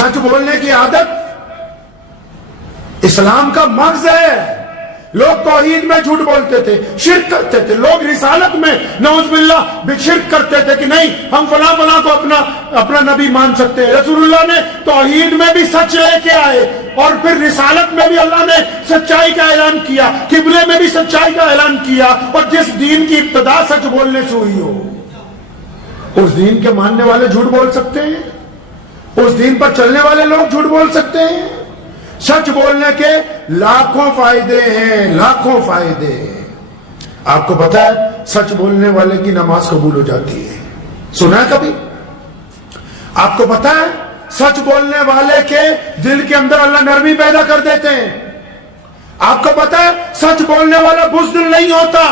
سچ بولنے کی عادت اسلام کا مغز ہے. لوگ توحید میں جھوٹ بولتے تھے، شرک کرتے تھے. لوگ رسالت میں نعوذ باللہ شرک کرتے تھے کہ نہیں ہم فلاں فلاں کو اپنا نبی مان سکتے ہیں. رسول اللہ نے توحید میں بھی سچ لے کے آئے، اور پھر رسالت میں بھی اللہ نے سچائی کا اعلان کیا، قبلے میں بھی سچائی کا اعلان کیا. اور جس دین کی ابتدا سچ بولنے سے ہوئی ہو، اس دین کے ماننے والے جھوٹ بول سکتے ہیں؟ اس دین پر چلنے والے لوگ جھوٹ بول سکتے ہیں؟ سچ بولنے کے لاکھوں فائدے ہیں، لاکھوں فائدے. آپ کو پتا ہے سچ بولنے والے کی نماز قبول ہو جاتی ہے. سنا ہے کبھی؟ آپ کو پتا ہے سچ بولنے والے کے دل کے اندر اللہ نرمی پیدا کر دیتے ہیں. آپ کو پتا ہے سچ بولنے والا بزدل نہیں ہوتا.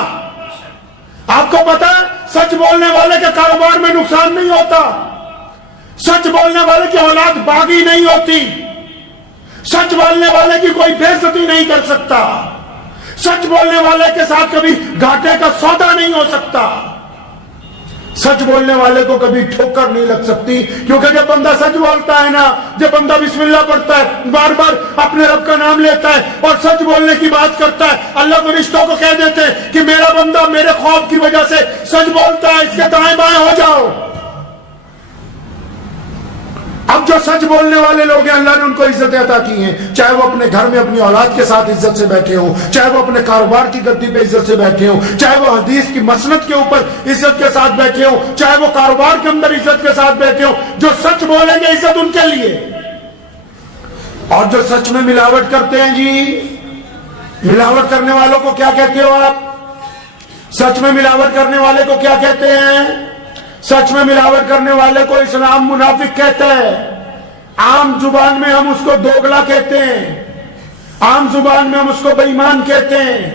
آپ کو پتا ہے سچ بولنے والے کے کاروبار میں نقصان نہیں ہوتا. سچ بولنے والے کی اولاد باغی نہیں ہوتی. سچ بولنے والے کی کوئی بے عزتی نہیں کر سکتا. سچ بولنے والے کے ساتھ کبھی گھاٹے کا سودا نہیں ہو سکتا. سچ بولنے والے کو کبھی ٹھوکر نہیں لگ سکتی، کیونکہ جب بندہ سچ بولتا ہے نا، جب بندہ بسم اللہ پڑھتا ہے، بار بار اپنے رب کا نام لیتا ہے اور سچ بولنے کی بات کرتا ہے، اللہ فرشتوں کو کہہ دیتے ہیں کہ میرا بندہ میرے خوف کی وجہ سے سچ بولتا ہے، اس کے دائیں بائیں ہو جاؤ. اب جو سچ بولنے والے لوگ ہیں اللہ نے ان کو عزت عطا کی ہیں، چاہے وہ اپنے گھر میں اپنی اولاد کے ساتھ عزت سے بیٹھے ہوں، چاہے وہ اپنے کاروبار کی گدی پہ عزت سے بیٹھے ہوں، چاہے وہ حدیث کی مسند کے اوپر عزت کے ساتھ بیٹھے ہوں، چاہے وہ کاروبار کے اندر عزت کے ساتھ بیٹھے ہوں. جو سچ بولیں گے عزت ان کے لیے. اور جو سچ میں ملاوٹ کرتے ہیں، جی ملاوٹ کرنے والوں کو کیا کہتے ہو آپ؟ سچ میں ملاوٹ کرنے والے کو کیا کہتے ہیں؟ سچ میں ملاوٹ کرنے والے کو اسلام منافق کہتا ہے. عام زبان میں ہم اس کو دوگلا کہتے ہیں، عام زبان میں ہم اس کو بے ایمان کہتے ہیں.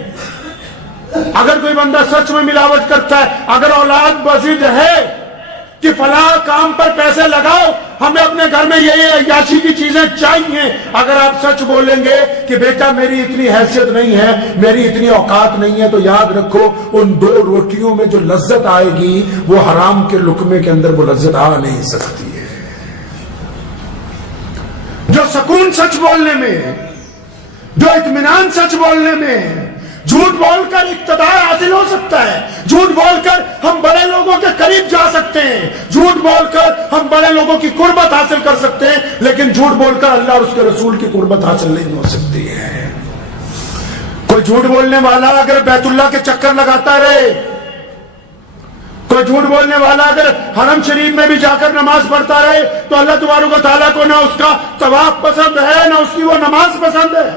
اگر کوئی بندہ سچ میں ملاوٹ کرتا ہے، اگر اولاد بزد ہے کہ فلاں کام پر پیسے لگاؤ، ہمیں اپنے گھر میں یہ عیاشی کی چیزیں چاہیے، اگر آپ سچ بولیں گے کہ بیٹا میری اتنی حیثیت نہیں ہے، میری اتنی اوقات نہیں ہے، تو یاد رکھو ان 2 روٹیوں میں جو لذت آئے گی وہ حرام کے لقمے کے اندر وہ لذت آ نہیں سکتی ہے. جو سکون سچ بولنے میں، جو اطمینان سچ بولنے میں. جھوٹ بول کر اقتدار حاصل ہو سکتا ہے، جھوٹ بول کر ہم بڑے لوگوں کے قریب جا سکتے ہیں، جھوٹ بول کر ہم بڑے لوگوں کی قربت حاصل کر سکتے ہیں، لیکن جھوٹ بول کر اللہ اور اس کے رسول کی قربت حاصل نہیں ہو سکتی ہے. کوئی جھوٹ بولنے والا اگر بیت اللہ کے چکر لگاتا رہے، کوئی جھوٹ بولنے والا اگر حرم شریف میں بھی جا کر نماز پڑھتا رہے، تو اللہ تبارک و تعالیٰ کو نہ اس کا طواف پسند ہے، نہ اس کی وہ نماز پسند ہے.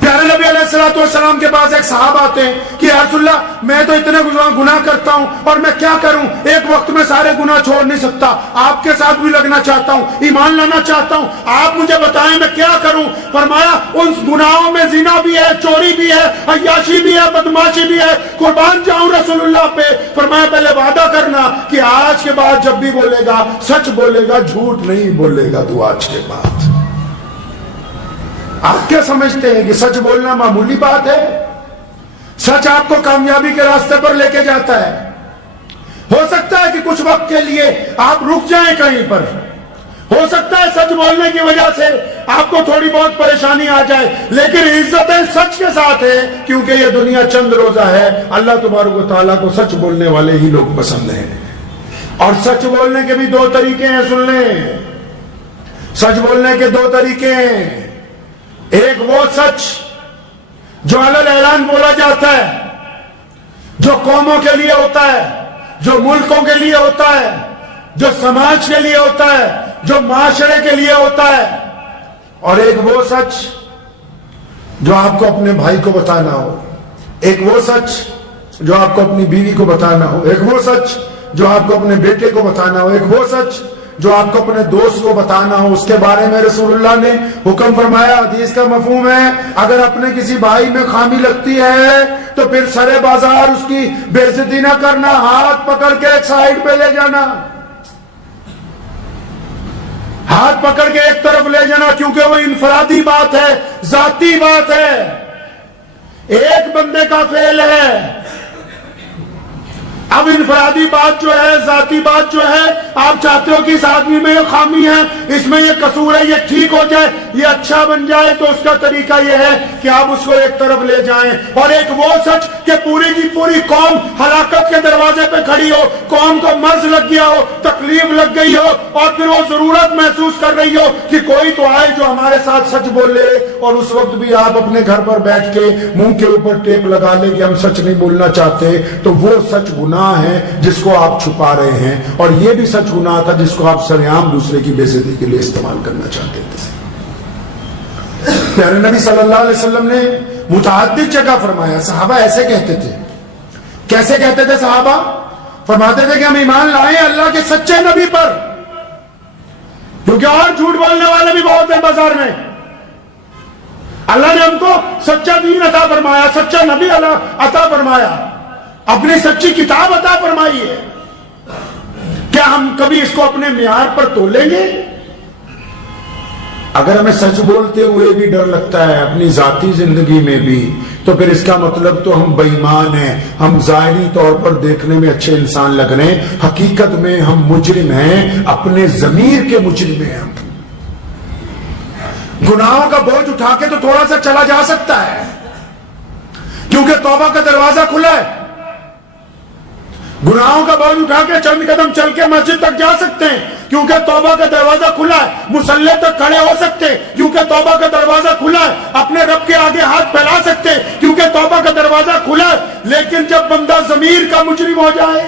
پیارے نبی علیہ السلام کے پاس ایک صاحب آتے ہیں کہ یا رسول اللہ میں تو اتنے گناہ کرتا ہوں اور میں کیا کروں، ایک وقت میں سارے گناہ چھوڑ نہیں سکتا، آپ کے ساتھ بھی لگنا چاہتا ہوں، ایمان لانا چاہتا ہوں، آپ مجھے بتائیں میں کیا کروں. فرمایا ان گناہوں میں زنا بھی ہے، چوری بھی ہے، عیاشی بھی ہے، بدماشی بھی ہے. قربان جاؤں رسول اللہ پہ. فرمایا پہلے وعدہ کرنا کہ آج کے بعد جب بھی بولے گا سچ بولے گا، جھوٹ نہیں بولے گا تو آج کے بعد. آپ کیا سمجھتے ہیں کہ سچ بولنا معمولی بات ہے؟ سچ آپ کو کامیابی کے راستے پر لے کے جاتا ہے. ہو سکتا ہے کہ کچھ وقت کے لیے آپ رک جائیں کہیں پر، ہو سکتا ہے سچ بولنے کی وجہ سے آپ کو تھوڑی بہت پریشانی آ جائے، لیکن عزتیں سچ کے ساتھ ہے، کیونکہ یہ دنیا چند روزہ ہے. اللہ تبارک و تعالیٰ کو سچ بولنے والے ہی لوگ پسند ہیں. اور سچ بولنے کے بھی 2 طریقے ہیں، سن لیں. سچ بولنے کے 2 طریقے ہیں. ایک وہ سچ جو علی اعلان بولا جاتا ہے، جو قوموں کے لیے ہوتا ہے، جو ملکوں کے لیے ہوتا ہے، جو سماج کے لیے ہوتا ہے، جو معاشرے کے لیے ہوتا ہے. اور ایک وہ سچ جو آپ کو اپنے بھائی کو بتانا ہو، ایک وہ سچ جو آپ کو اپنی بیوی کو بتانا ہو، ایک وہ سچ جو آپ کو اپنے بیٹے کو بتانا ہو، ایک وہ سچ جو آپ کو اپنے دوست کو بتانا ہو. اس کے بارے میں رسول اللہ نے حکم فرمایا، حدیث کا مفہوم ہے اگر اپنے کسی بھائی میں خامی لگتی ہے تو پھر سرے بازار اس کی بے عزتی نہ کرنا، ہاتھ پکڑ کے ایک سائیڈ پہ لے جانا، ہاتھ پکڑ کے ایک طرف لے جانا، کیونکہ وہ انفرادی بات ہے، ذاتی بات ہے، ایک بندے کا فعل ہے. اب انفرادی بات جو ہے، ذاتی بات جو ہے، آپ چاہتے ہو کہ اس آدمی میں یہ خامی ہے، اس میں یہ قصور ہے، یہ ٹھیک ہو جائے، یہ اچھا بن جائے، تو اس کا طریقہ یہ ہے کہ آپ اس کو ایک طرف لے جائیں، اور ایک وہ سچ کہ پوری کی پوری قوم ہلاکت کے دروازے پہ کھڑی ہو، قوم کو مرض لگ گیا ہو، تکلیف لگ گئی ہو، اور پھر وہ ضرورت محسوس کر رہی ہو کہ کوئی تو آئے جو ہمارے ساتھ سچ بول لے، اور اس وقت بھی آپ اپنے گھر پر بیٹھ کے منہ کے اوپر ٹیپ لگا لے کہ ہم سچ نہیں بولنا چاہتے، تو وہ سچ گناہ ہے جس کو آپ چھپا رہے ہیں، اور یہ بھی سچ گناہ تھا جس کو آپ سرعام دوسرے کی بے عزتی کے لیے استعمال کرنا چاہتے تھے۔ پیارے نبی صلی اللہ علیہ وسلم نے متعدد جگہ فرمایا، صحابہ ایسے کہتے تھے۔ کیسے کہتے تھے صحابہ؟ فرماتے تھے کہ ہم ایمان لائیں اللہ کے سچے نبی پر، کیونکہ اور جھوٹ بولنے والے بھی بہت ہیں بازار میں۔ اللہ نے ہم کو سچا دین عطا فرمایا، سچا نبی عطا فرمایا، اپنی سچی کتاب عطا فرمائی ہے، کیا ہم کبھی اس کو اپنے معیار پر تولیں گے؟ اگر ہمیں سچ بولتے ہوئے بھی ڈر لگتا ہے اپنی ذاتی زندگی میں بھی، تو پھر اس کا مطلب تو ہم بے ایمان ہیں، ہم ظاہری طور پر دیکھنے میں اچھے انسان لگ رہے ہیں، حقیقت میں ہم مجرم ہیں، اپنے ضمیر کے مجرم ہیں۔ ہم گناہوں کا بوجھ اٹھا کے تو تھوڑا سا چلا جا سکتا ہے، کیونکہ توبہ کا دروازہ کھلا ہے۔ گناہوں کا بوجھ اٹھا کے چند قدم چل کے مسجد تک جا سکتے ہیں، کیونکہ توبہ کا دروازہ کھلا ہے۔ مصلی تک کھڑے ہو سکتے ہیں، کیونکہ توبہ کا دروازہ کھلا ہے۔ اپنے رب کے آگے ہاتھ پھیلا سکتے ہیں، کیونکہ توبہ کا دروازہ کھلا ہے۔ لیکن جب بندہ ضمیر کا مجرم ہو جائے،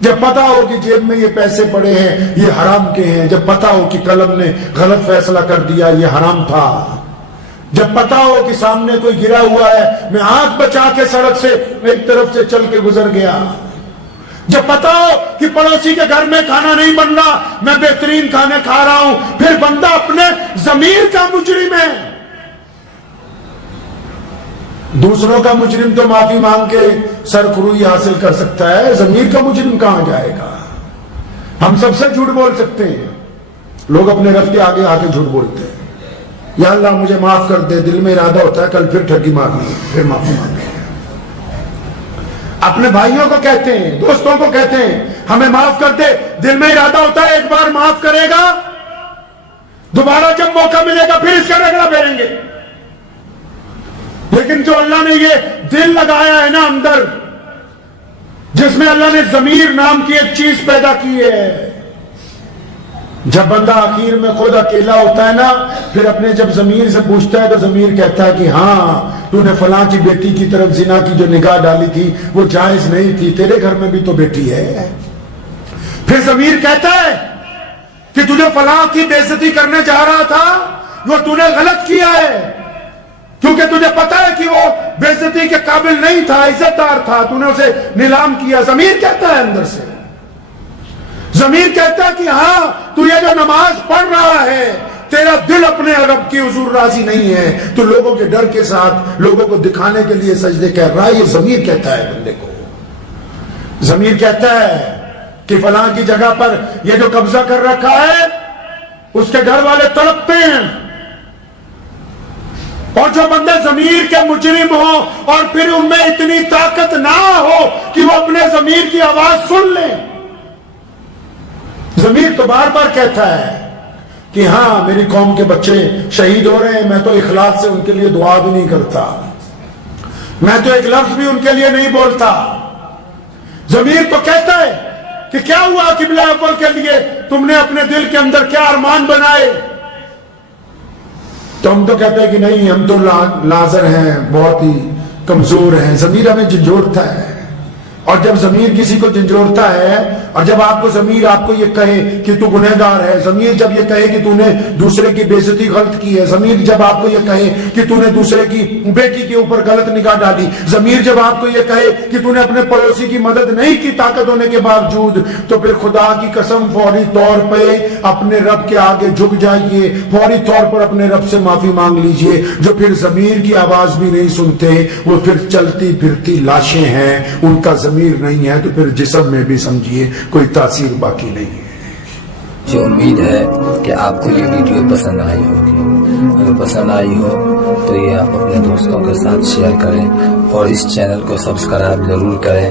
جب پتا ہو کہ جیب میں یہ پیسے پڑے ہیں، یہ حرام کے ہیں، جب پتا ہو کہ قلم نے غلط فیصلہ کر دیا، یہ حرام تھا، جب پتا ہو کہ سامنے کوئی گرا ہوا ہے، میں آنکھ بچا کے سڑک سے ایک طرف سے چل کے گزر گیا، جب پتا ہو کہ پڑوسی کے گھر میں کھانا نہیں بن رہا، میں بہترین کھانے کھا رہا ہوں، پھر بندہ اپنے ضمیر کا مجرم ہے۔ دوسروں کا مجرم تو معافی مانگ کے سرخروئی حاصل کر سکتا ہے، ضمیر کا مجرم کہاں جائے گا؟ ہم سب سے جھوٹ بول سکتے ہیں، لوگ اپنے رب کے آگے آ کے جھوٹ بولتے ہیں، یا اللہ مجھے معاف کر دے، دل میں ارادہ ہوتا ہے کل پھر ٹھگی مارنی ہے، پھر معافی مانگے۔ اپنے بھائیوں کو کہتے ہیں، دوستوں کو کہتے ہیں ہمیں معاف کر دے، دل میں ارادہ ہوتا ہے ایک بار معاف کرے گا، دوبارہ جب موقع ملے گا پھر اس کا رگڑا پھیریں گے۔ لیکن جو اللہ نے یہ دل لگایا ہے نا اندر، جس میں اللہ نے ضمیر نام کی ایک چیز پیدا کی ہے، جب بندہ آخر میں خود اکیلا ہوتا ہے نا، پھر اپنے جب ضمیر سے پوچھتا ہے تو ضمیر کہتا ہے کہ ہاں تو نے فلاں کی بیٹی کی طرف زنا کی جو نگاہ ڈالی تھی وہ جائز نہیں تھی، تیرے گھر میں بھی تو بیٹی ہے۔ پھر ضمیر کہتا ہے کہ تجھے فلاں کی بے عزتی کرنے جا رہا تھا، وہ تو نے غلط کیا ہے، کیونکہ تجھے پتا ہے کہ وہ بے عزتی کے قابل نہیں تھا، عزت دار تھا، تو نے اسے نیلام کیا۔ ضمیر کہتا ہے اندر سے، ضمیر کہتا ہے کہ ہاں تو یہ جو نماز پڑھ رہا ہے، تیرا دل اپنے رب کی حضور راضی نہیں ہے، تو لوگوں کے ڈر کے ساتھ لوگوں کو دکھانے کے لیے سجدے کر رہا ہے۔ یہ ضمیر کہتا ہے بندے کو، ضمیر کہتا ہے کہ فلاں کی جگہ پر یہ جو قبضہ کر رکھا ہے اس کے گھر والے تڑپتے ہیں۔ اور جو بندے ضمیر کے مجرم ہو اور پھر ان میں اتنی طاقت نہ ہو کہ وہ اپنے ضمیر کی آواز سن لیں، ضمیر تو بار بار کہتا ہے کہ ہاں میری قوم کے بچے شہید ہو رہے ہیں، میں تو اخلاص سے ان کے لیے دعا بھی نہیں کرتا، میں تو ایک لفظ بھی ان کے لیے نہیں بولتا۔ ضمیر تو کہتا ہے کہ کیا ہوا قبلہ اول کے لیے، تم نے اپنے دل کے اندر کیا ارمان بنائے؟ تو ہم تو کہتے ہیں کہ نہیں، ہم تو ناظر ہیں، بہت ہی کمزور ہیں۔ ضمیر ہمیں جھنجھوڑتا ہے، اور جب ضمیر کسی کو جھنجھوڑتا ہے، اور جب آپ کو ضمیر آپ کو یہ کہے کہ تو گنہگار ہے، ضمیر جب یہ کہے کہ تو نے دوسرے کی بے عزتی غلط کی ہے، ضمیر جب آپ کو یہ کہے کہ تو نے دوسرے کی بیٹی کے اوپر غلط نگاہ ڈالی، ضمیر جب آپ کو یہ کہے کہ تو نے اپنے پڑوسی کی مدد نہیں کی طاقت ہونے کے باوجود، تو پھر خدا کی قسم فوری طور پہ اپنے رب کے آگے جھک جائیے، فوری طور پر اپنے رب سے معافی مانگ لیجئے۔ جو پھر ضمیر کی آواز بھی نہیں سنتے، وہ پھر چلتی پھرتی لاشیں ہیں، ان کا ضمیر نہیں ہے، تو پھر جسم میں بھی سمجھیے کوئی تاثیر باقی نہیں ہے۔ مجھے امید ہے کہ آپ کو یہ ویڈیو پسند آئی ہوگی، اگر پسند آئی ہو تو یہ آپ اپنے دوستوں کے ساتھ شیئر کریں اور اس چینل کو سبسکرائب ضرور کریں۔